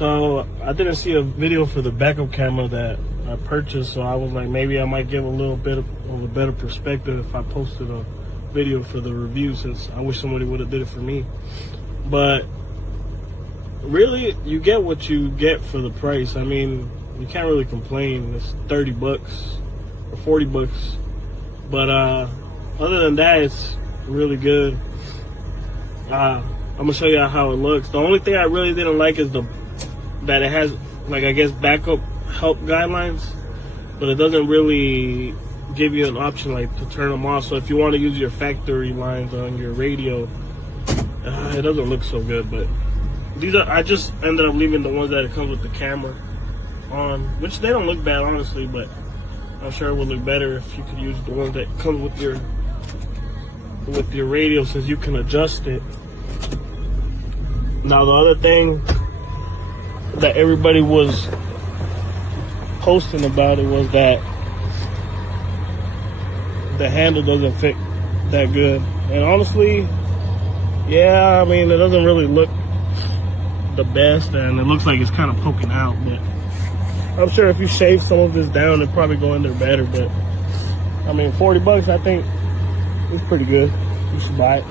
So I didn't see a video for the backup camera that I purchased, so I was like, maybe I might give a little bit of a better perspective if I posted a video for the review, since I wish somebody would have did it for me. But really, you get what you get for the price. I mean, you can't really complain. It's 30 bucks or 40 bucks. But other than that, it's really good. I'm gonna show you how it looks. The only thing I really didn't like is that it has, like, I guess, backup help guidelines, but it doesn't really give you an option like to turn them off. So if you want to use your factory lines on your radio, it doesn't look so good. But these are, I just ended up leaving the ones that it comes with the camera on, which they don't look bad, honestly, but I'm sure it would look better if you could use the ones that comes with your radio, since you can adjust it. Now the other thing that everybody was posting about it was that the handle doesn't fit that good. And honestly, yeah, I mean, it doesn't really look the best, and it looks like it's kind of poking out, but I'm sure if you shave some of this down, it'd probably go in there better. But I mean, 40 bucks, I think it's pretty good. You should buy it.